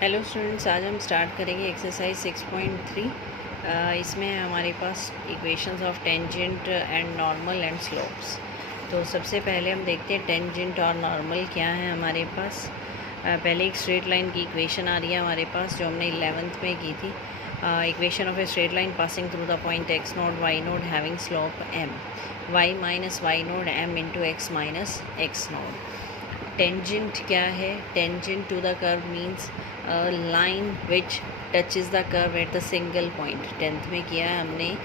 Hello students, आज हम start करेंगे एक्सरसाइज 6.3। इसमें हमारे पास equations of tangent and normal and slopes. तो सबसे पहले हम देखते हैं टेंजेंट और नॉर्मल क्या है हमारे पास। पहले एक स्ट्रेट लाइन की इक्वेशन आ रही है हमारे पास, जो हमने 11th में की थी। Equation of a straight line passing through the point x naught y naught having slope m, y minus y naught m into x minus x naught. Tangent क्या है? Tangent to the curve means line which touches the curve at the single point. 10th में किया है हमने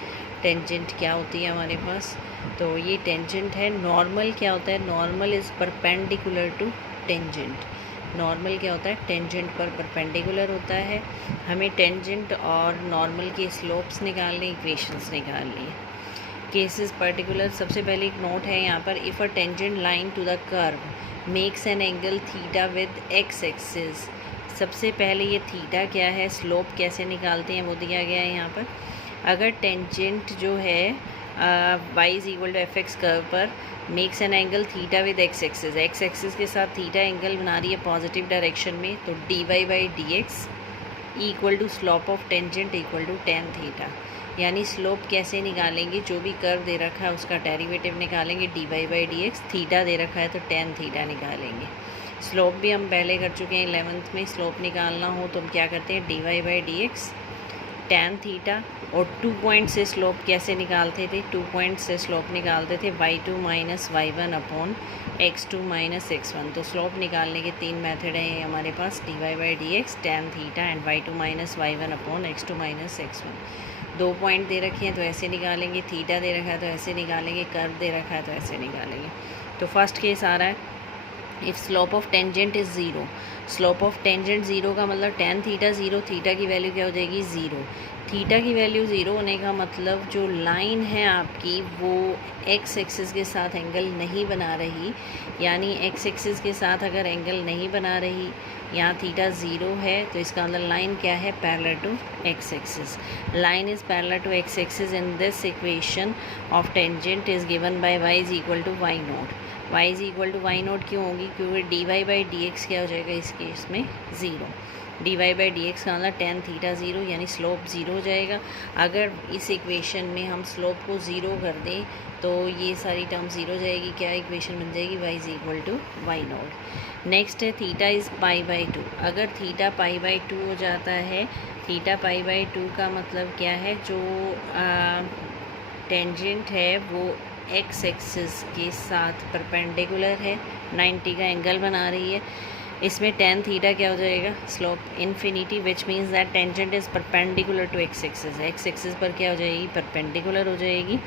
tangent क्या होती है हमारे पास। तो ये टेंजेंट है। नॉर्मल क्या होता है? Normal is perpendicular to tangent. Normal क्या होता है? टेंजेंट पर परपेंडिकुलर होता है। हमें टेंजेंट और नॉर्मल के स्लोप्स निकालने, इक्वेशंस निकालनी है। केसेस पर्टिकुलर, सबसे पहले एक नोट है यहाँ पर, if a tangent line to the curve makes an angle theta with x axis. सबसे पहले ये थीटा क्या है, स्लोप कैसे निकालते हैं वो दिया गया है यहाँ पर। अगर टेंजेंट जो है y is equal to f x curve पर makes an angle theta with x axis के साथ थीटा एंगल बना रही है पॉजिटिव डायरेक्शन में, तो d y by d x equal to slope of tangent equal to tan theta. यानी slope कैसे निकालेंगे? जो भी कर्व दे रखा है उसका डेरिवेटिव निकालेंगे, d y by d x. Theta दे रखा है तो टेन थीटा निकालेंगे। स्लोप भी हम पहले कर चुके हैं 11th में। स्लोप निकालना हो तो हम क्या करते हैं, d y by d x tan theta. और 2 पॉइंट से स्लोप कैसे निकालते थे? 2 पॉइंट से स्लोप निकालते थे y2 minus y1 upon x2 minus x1। तो स्लोप निकालने के 3 मेथड हैं हमारे पास, d y by d x tan theta and y2 minus y1 upon x2 minus x1। 2 point दे रखे हैं तो ऐसे निकालेंगे, थीटा दे रखा है तो ऐसे निकालेंगे, कर्व दे रखा है तो ऐसे निकालेंगे। तो फर्स्ट केस आ रहा है, if slope of tangent is zero. Slope of tangent zero का मतलब टेन थीटा ज़ीरो, थीटा की वैल्यू क्या हो जाएगी? ज़ीरो। थीटा की वैल्यू ज़ीरो होने का मतलब जो लाइन है आपकी वो एक्स एक्सिस के साथ एंगल नहीं बना रही। यानी एक्स एक्सिस के साथ अगर एंगल नहीं बना रही, यहाँ थीटा ज़ीरो है, तो इसका मतलब लाइन क्या है? Parallel to x axis. Line is parallel to x axis in this equation of tangent is given by y is equal to y nought. y is equal to y nought क्यों होगी? क्योंकि d y by d x क्या हो जाएगा इस case में? Zero. D y by d x का मतलब टेन थीटा ज़ीरो, यानी स्लोप ज़ीरो हो जाएगा। अगर इस इक्वेशन में हम स्लोप को ज़ीरो कर दें तो ये सारी टर्म ज़ीरो जाएगी। क्या इक्वेशन बन जाएगी? y is equal to y naught. Next है theta is pi by two. अगर थीटा पाई बाई टू हो जाता है, थीटा पाई बाई टू का मतलब क्या है? जो टेंजेंट है वो एक्स एक्सिस के साथ परपेंडिकुलर है, 90 का एंगल बना रही है। इसमें टेन थीटा क्या हो जाएगा? Slope infinity, which means that tangent is perpendicular to x axis. X axis पर क्या हो जाएगी? परपेंडिकुलर हो जाएगी।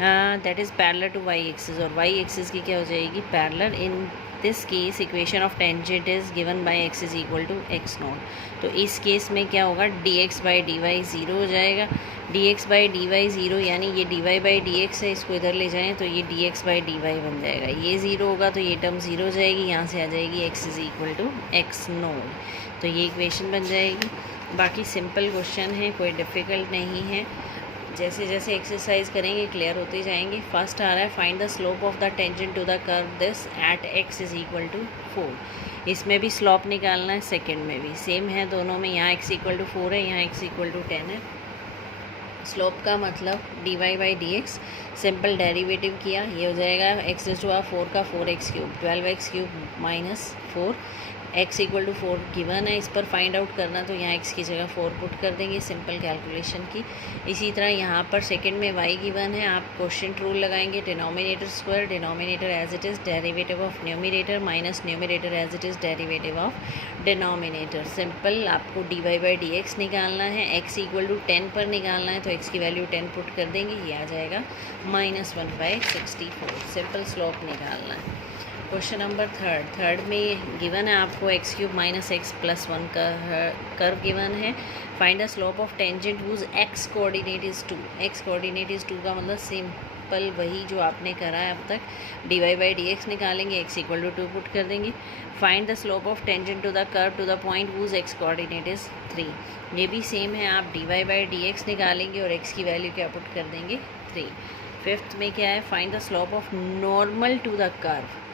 That is parallel to y axis, और वाई एक्सिस की क्या हो जाएगी? Parallel. In this case equation of tangent is given by x is equal to x nought. तो इस केस में क्या होगा? D x by d y zero हो जाएगा। D x by d y zero, यानी ये d y by d x है, इसको इधर ले जाएं तो ये d x by d y बन जाएगा। ये ज़ीरो होगा तो ये टर्म ज़ीरो हो जाएगी, यहाँ से आ जाएगी x is equal to x nought. तो ये इक्वेशन बन जाएगी। बाकी सिंपल क्वेश्चन है, कोई डिफ़िकल्ट नहीं है। जैसे जैसे एक्सरसाइज करेंगे क्लियर होते जाएंगे। फर्स्ट आ रहा है, find the slope of the tangent to the curve this at x is equal to 4। इसमें भी स्लोप निकालना है, सेकंड में भी सेम है दोनों में। यहाँ एक्स इक्वल टू 4 है, यहाँ एक्स इक्वल टू 10 है। स्लोप का मतलब d y by d x, simple derivative किया, ये हो जाएगा एक्स इज टू आ 4 का 4x cube, 12x cube minus 4। x equal to 4 given है, इस पर फाइंड आउट करना तो यहाँ x की जगह 4 पुट कर देंगे, सिंपल कैलकुलेशन की। इसी तरह यहाँ पर सेकंड में y गिवन है, आप क्वेश्चन रूल लगाएंगे, denominator square, denominator as it is, derivative of numerator minus numerator as it is, derivative of denominator. Simple आपको d y by d x निकालना है, x इक्वल टू 10 पर निकालना है तो x की वैल्यू 10 पुट कर देंगे, ये आ जाएगा -1/64। सिंपल स्लोप निकालना है। क्वेश्चन नंबर थर्ड में गिवन है आपको x cube minus x plus 1 का कर्व गिवन है। Find the slope of tangent whose x coordinate is 2। X coordinate is 2 का मतलब सिंपल वही जो आपने करा है अब तक, d y by d x निकालेंगे, एक्स इक्वल टू 2 पुट कर देंगे। Find the slope of tangent to the curve to the point whose x coordinate is 3। ये भी सेम है, आप d y by d x निकालेंगे और एक्स की वैल्यू क्या पुट कर देंगे? 3। फिफ्थ में क्या है, find the slope of normal to the curve.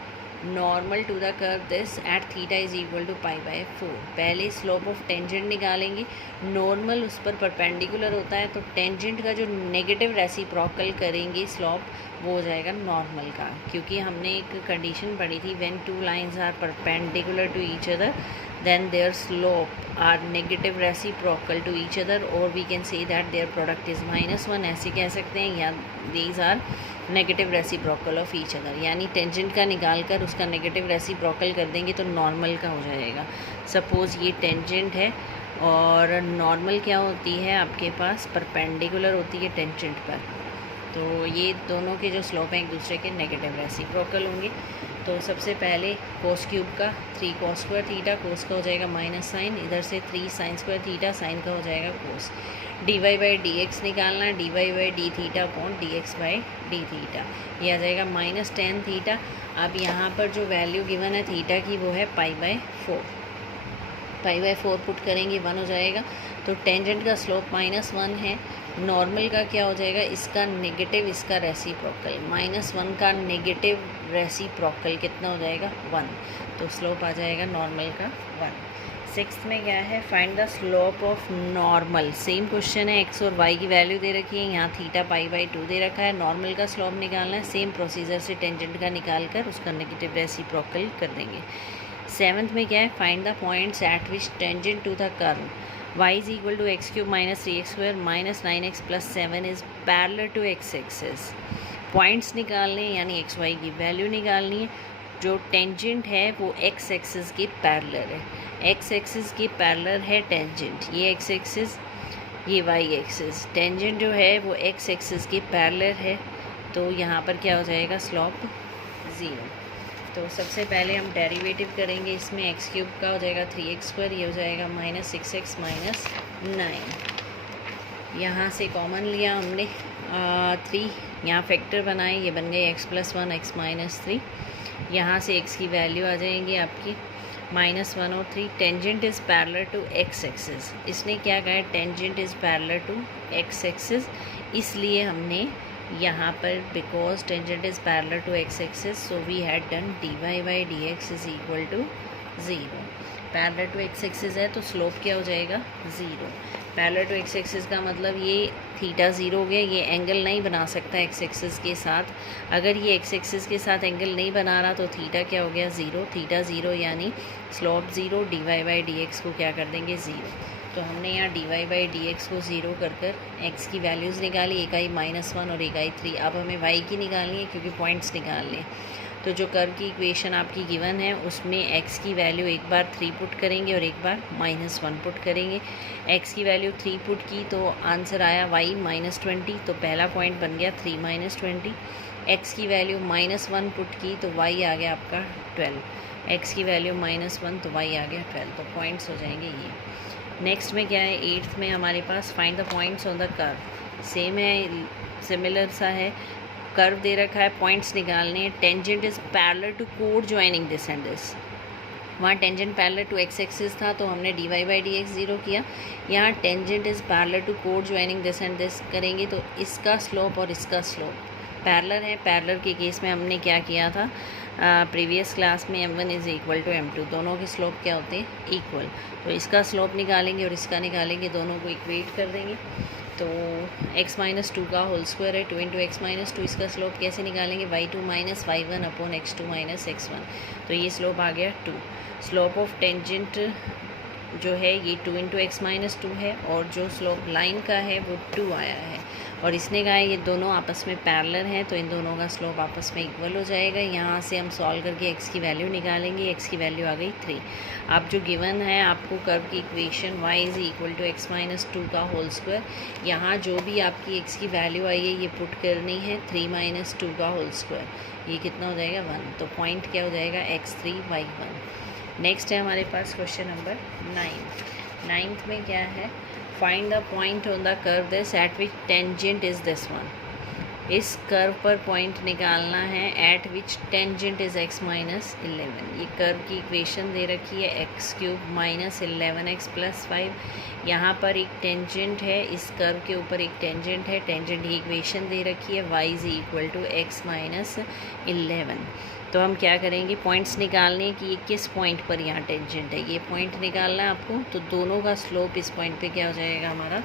Normal to the curve this at theta is equal to π/4। पहले स्लोप ऑफ टेंजेंट निकालेंगे, नॉर्मल उस पर परपेंडिकुलर होता है तो टेंजेंट का जो नेगेटिव रेसिप्रोकल करेंगे स्लोप वो हो जाएगा नॉर्मल का, क्योंकि हमने एक कंडीशन पढ़ी थी when two lines are perpendicular to each other then their slope are negative reciprocal to each other, or we can say that their product is -1। ऐसे कह सकते हैं, या these are negative reciprocal of each other, यानी tangent का निकाल कर उसका नेगेटिव रेसिप्रोकल कर देंगे तो नॉर्मल का हो जाएगा। सपोज़ ये टेंजेंट है और नॉर्मल क्या होती है आपके पास, परपेंडिकुलर होती है टेंजेंट पर, तो ये दोनों के जो स्लोप हैं एक दूसरे के नेगेटिव रेसिप्रोकल होंगे। तो सबसे पहले कोस क्यूब का 3 cos स्क्वायर थीटा, कोस का हो जाएगा माइनस साइन, इधर से 3 sin स्क्वायर थीटा, साइन का हो जाएगा कोस। dy/dx निकालना है, dy/d theta upon dx/d theta, ये आ जाएगा -tan थीटा। अब यहाँ पर जो वैल्यू गिवन है थीटा की वो है π/4, π/4 पुट करेंगे 1 हो जाएगा। तो टेंजेंट का स्लोप -1 है, नॉर्मल का क्या हो जाएगा, इसका नेगेटिव इसका रेसिप्रोकल, -1 का नेगेटिव रेसिप्रोकल कितना हो जाएगा 1, तो स्लोप आ जाएगा नॉर्मल का 1। सिक्स्थ में क्या है, find the slope of normal. Same question है, x और y की वैल्यू दे रखी है, यहाँ थीटा π/2 दे रखा है, नॉर्मल का स्लोप निकालना है, सेम प्रोसीजर से टेंजेंट का निकाल कर उसका नेगेटिव रेसिप्रोकल कर देंगे। सेवन्थ में क्या है, find the points at which tangent to the curve y is equal to x³ - 3x² - 9x + 7 is parallel to x axis. Points निकालने यानी एक्स वाई की वैल्यू निकालनी है। जो टेंजेंट है वो एक्स एक्सिस के पैरेलल है, एक्स एक्सिस के पैरेलल है टेंजेंट, ये एक्स एक्सिस ये वाई एक्सिस, टेंजेंट जो है वो एक्स एक्सिस के पैरेलल है, तो यहाँ पर क्या हो जाएगा, स्लोप 0। तो सबसे पहले हम डेरिवेटिव करेंगे, इसमें x³ का हो जाएगा 3x², ये हो जाएगा -6x - 9। यहाँ से कॉमन लिया हमने 3, यहाँ फैक्टर बनाए, ये बन गए x + 1 x - 3। यहाँ से x की वैल्यू आ जाएंगी आपकी -1 और 3। Tangent is parallel to x axis, इसने क्या कहा है, tangent is parallel to x axis, इसलिए हमने यहाँ पर because tangent is parallel to x axis so we had done dy/dx is equal to 0। Parallel to x axis है तो स्लोप क्या हो जाएगा 0। पैरेलल टू x एक्सिस का मतलब ये थीटा 0 हो गया, ये एंगल नहीं बना सकता x एक्सिस के साथ, अगर ये x एक्सिस के साथ एंगल नहीं बना रहा तो थीटा क्या हो गया 0, थीटा 0 यानी स्लोप 0, dy/dx को क्या कर देंगे 0। तो हमने यहाँ dy/dx को 0 कर कर x की वैल्यूज़ निकाली, एक आई -1 और एक आई 3। अब हमें y की निकालनी है क्योंकि पॉइंट्स निकालने हैं। तो जो कर्व की इक्वेशन आपकी गिवन है उसमें x की वैल्यू एक बार 3 पुट करेंगे और एक बार -1 पुट करेंगे। x की वैल्यू 3 पुट की तो आंसर आया y -20, तो पहला पॉइंट बन गया 3 - 20। x की वैल्यू -1 पुट की तो y आ गया आपका 12, x की वैल्यू -1 तो y आ गया 12, तो पॉइंट्स हो जाएंगे ये। नेक्स्ट में क्या है, 8th में हमारे पास find the points on the curve. Same है, सिमिलर सा है, कर्व दे रखा है, पॉइंट्स निकालने हैं। टेंजेंट इज़ पैरेलल टू कोड ज्वाइनिंग दिस एंड दिस, वहाँ tangent parallel to x axis था तो हमने dy/dx 0 किया। यहाँ टेंजेंट इज़ पैरेलल टू कोड ज्वाइनिंग दिस एंड दिस करेंगे तो इसका स्लोप और इसका स्लोप पैरेलल है। पैरेलल के केस में हमने क्या किया था प्रीवियस क्लास में, m1 is equal to m2, दोनों के स्लोप क्या होते हैं इक्वल। तो इसका स्लोप निकालेंगे और इसका निकालेंगे, दोनों को इक्वेट कर देंगे। तो x - 2 का होल स्क्वायर है 2 × x - 2, इसका स्लोप कैसे निकालेंगे, y2 - y1 upon x2 - x1, तो ये स्लोप आ गया 2। स्लोप ऑफ टेंजेंट जो है ये 2 × x - 2 है और जो स्लोप लाइन का है वो 2 आया है, और इसने कहा है ये दोनों आपस में पैरेलल हैं तो इन दोनों का स्लोप आपस में इक्वल हो जाएगा। यहाँ से हम सॉल्व करके x की वैल्यू निकालेंगे, x की वैल्यू आ गई 3। अब जो गिवन है आपको कर्व की equation y is equal to x - 2 का होल स्क्वायर, यहाँ जो भी आपकी x की वैल्यू आई है ये पुट करनी है 3 - 2 का होल स्क्वायर, ये कितना हो जाएगा 1, तो पॉइंट क्या हो जाएगा x3 y1। नेक्स्ट है हमारे पास क्वेश्चन नंबर 9। 9th में क्या है, find the point on the curve this eight which tangent is this one. इस कर्व पर पॉइंट निकालना है eight which tangent is x minus 11। ये कर्व की इक्वेशन दे रखी है x cube minus 11x plus 5। यहाँ पर एक टेंजेंट है, इस कर्व के ऊपर एक टेंजेंट है, टेंजेंट की इक्वेशन दे रखी है y is equal to x minus 11। तो हम क्या करेंगे, पॉइंट्स निकालने कि ये किस पॉइंट पर यहाँ टेंजेंट है, ये पॉइंट निकालना है आपको। तो दोनों का स्लोप इस पॉइंट पे क्या हो जाएगा हमारा,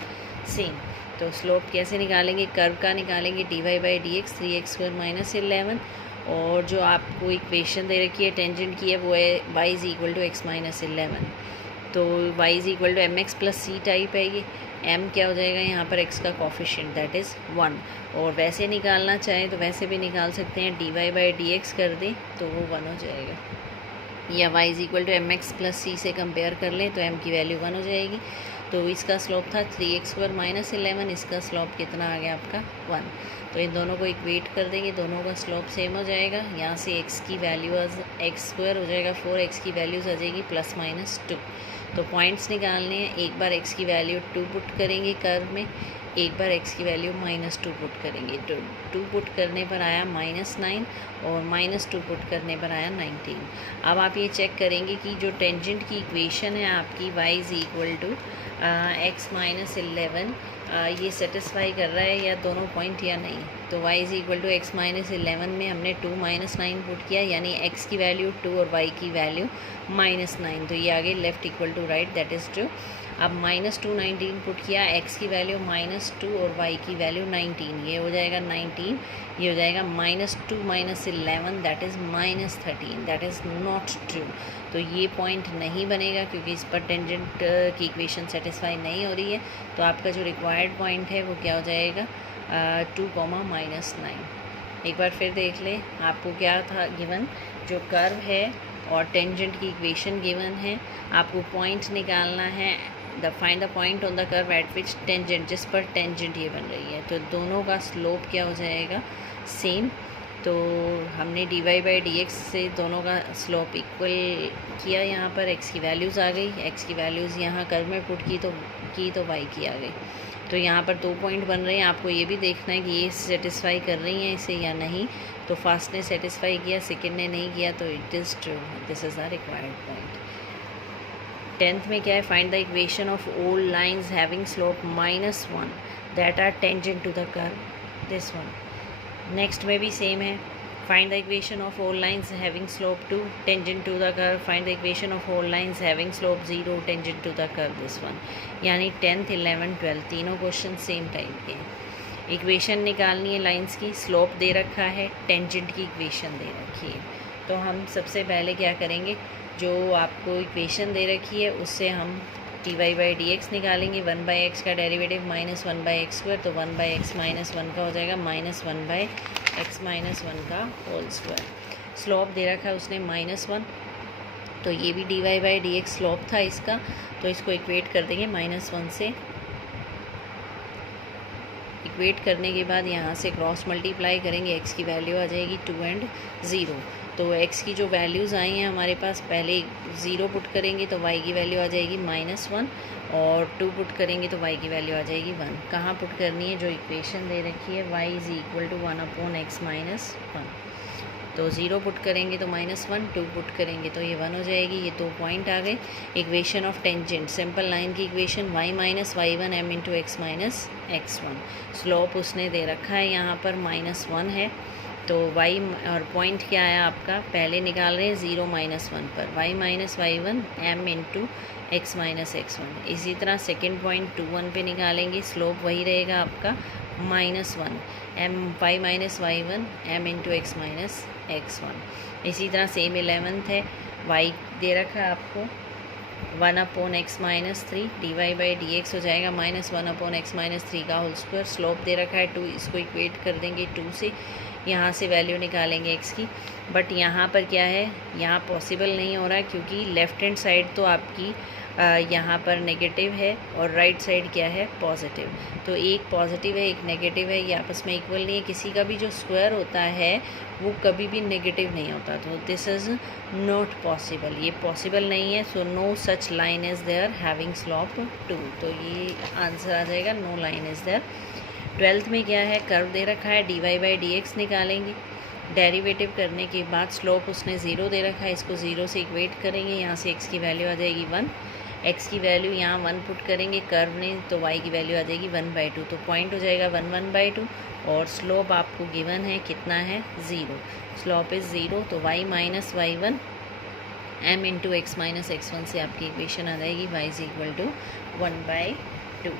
सेम। तो स्लोप कैसे निकालेंगे, कर्व का निकालेंगे, dy by d x 3x square minus 11, और जो आपको इक्वेशन दे रखी है टेंजेंट की है वो है y is equal to x minus 11। तो y is equal to m x plus c type है ये, m क्या हो जाएगा यहाँ पर x का कोफिशिएंट दैट इज़ 1। और वैसे निकालना चाहें तो वैसे भी निकाल सकते हैं, dy बाई डी एक्स कर दें तो वो 1 हो जाएगा, या y is equal to m x plus c से कंपेयर कर लें तो m की वैल्यू 1 हो जाएगी। तो इसका स्लोप था 3x स्क्वायर माइनस 11, इसका स्लोप कितना आ गया आपका 1। तो इन दोनों को इक्वेट कर देंगे, दोनों का स्लोप सेम हो जाएगा। यहाँ से x की वैल्यू x स्क्वायर हो जाएगा 4x की वैल्यूज़ आ जाएगी प्लस माइनस 2। तो पॉइंट्स निकालने हैं, एक बार x की वैल्यू 2 पुट करेंगे कर्व में, एक बार x की वैल्यू -2 पुट करेंगे। तो 2 पुट करने पर आया -9 और -2 पुट करने पर आया 19। अब आप ये चेक करेंगे कि जो टेंजेंट की इक्वेशन है आपकी y is equal to x minus 11, ये सेटिस्फाई कर रहा है या दोनों पॉइंट या नहीं। तो y is equal to x minus 11 में हमने 2 - 9 पुट किया, यानी x की वैल्यू 2 और y की वैल्यू -9। तो ये आगे left equal to right that is true. अब -2 19 पुट किया, x की वैल्यू -2 और y की वैल्यू 19, ये हो जाएगा 19, ये हो जाएगा -2 - 11 that is -13, that is not true. तो ये पॉइंट नहीं बनेगा क्योंकि इस पर टेंजेंट की इक्वेशन सेटिस्फाई नहीं हो रही है। तो आपका जो रिक्वायर्ड पॉइंट है वो क्या हो जाएगा 2, -9। एक बार फिर देख लें, आपको क्या था गिवन, जो कर्व है और टेंजेंट की इक्वेशन गिवन है, आपको पॉइंट निकालना है, find the point on the curve eight which tangent, जिस पर टेंजेंट ये बन रही है। तो दोनों का स्लोप क्या हो जाएगा, सेम। तो हमने dy बाई डी एक्स से दोनों का स्लोप इक्वल किया, यहाँ पर x की वैल्यूज़ आ गई, x की वैल्यूज़ यहाँ कर्व में पुट की तो y की आ गई। तो यहाँ पर 2 पॉइंट बन रहे हैं, आपको ये भी देखना है कि ये सेटिस्फाई कर रही हैं इसे या नहीं। तो फर्स्ट ने सेटिस्फाई किया, सेकेंड ने नहीं किया, तो it is true, this is the required point. 10th में क्या है, find the equation of all lines having slope -1 that are tangent to the curve, this one. Next में भी सेम है, find the equation of all lines having slope 2 tangent to the curve, find the equation of all lines having slope 0 tangent to the curve, this one. यानी 10th 11 12 तीनों question same type के हैं। Equation निकालनी है lines की, slope दे रखा है, tangent की इक्वेशन दे रखी है। तो हम सबसे पहले क्या करेंगे, जो आपको इक्वेशन दे रखी है उससे हम dy बाई डी एक्स निकालेंगे, 1/x का डेरिवेटिव -1/x स्क्वायर, तो 1/x - 1 का हो जाएगा -1/x - 1 का होल स्क्वायर। स्लोप दे रखा है उसने -1, तो ये भी dy by d x slope था इसका, तो इसको इक्वेट कर देंगे -1 से। इक्वेट करने के बाद यहाँ से क्रॉस मल्टीप्लाई करेंगे, x की वैल्यू आ जाएगी 2 और 0। तो x की जो वैल्यूज़ आई हैं हमारे पास, पहले 0 पुट करेंगे तो y की वैल्यू आ जाएगी -1, और 2 पुट करेंगे तो y की वैल्यू आ जाएगी 1। कहाँ पुट करनी है, जो इक्वेशन दे रखी है y is equal to 1/x - 1। तो 0 पुट करेंगे तो -1, 2 पुट करेंगे तो ये 1 हो जाएगी। ये 2 पॉइंट आ गए। Equation of tangent, simple line की equation y - y1 m × x - x1। Slope उसने दे रखा है यहाँ पर -1 है, तो y और पॉइंट क्या आया आपका, पहले निकाल रहे हैं 0 - 1 पर, y - y1 m × x - x1। इसी तरह सेकेंड पॉइंट 2 1 पे निकालेंगे, स्लोप वही रहेगा आपका -1 m y - y1 m × x - x1। इसी तरह सेम 11th है, y दे रखा है आपको 1/x - 3, dy by d x हो जाएगा -1/x - 3 का होल स्क्वायर। स्लोप दे रखा है 2, इसको इक्वेट कर देंगे 2 से, यहाँ से वैल्यू निकालेंगे x की। बट यहाँ पर क्या है, यहाँ पॉसिबल नहीं हो रहा है क्योंकि लेफ़्ट हैंड साइड तो आपकी यहाँ पर नेगेटिव है और राइट साइड क्या है, पॉजिटिव। तो एक पॉजिटिव है एक नेगेटिव है, ये आपस में इक्वल नहीं है। किसी का भी जो स्क्वायर होता है वो कभी भी नेगेटिव नहीं होता, तो दिस इज़ नॉट पॉसिबल, ये पॉसिबल नहीं है। So no such line is there having slope 2, तो ये आंसर आ जाएगा, no line is there 12th में क्या है, कर्व दे रखा है, dy/dx निकालेंगे। डेरिवेटिव करने के बाद स्लोप उसने 0 दे रखा है, इसको 0 से इक्वेट करेंगे, यहाँ से x की वैल्यू आ जाएगी 1, x की वैल्यू यहाँ 1 पुट करेंगे कर्व ने, तो y की वैल्यू आ जाएगी 1/2, तो पॉइंट हो जाएगा 1/2, और स्लोप आपको गिवन है कितना है, 0। स्लोप इज़ 0, तो y minus y1 m into x minus x1 से आपकी इक्वेशन आ जाएगी y इज इक्वल टू 1/2।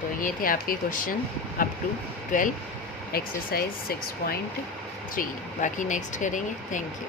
तो ये थे आपके क्वेश्चन अप टू 12 एक्सरसाइज 6.3। बाकी नेक्स्ट करेंगे। Thank you.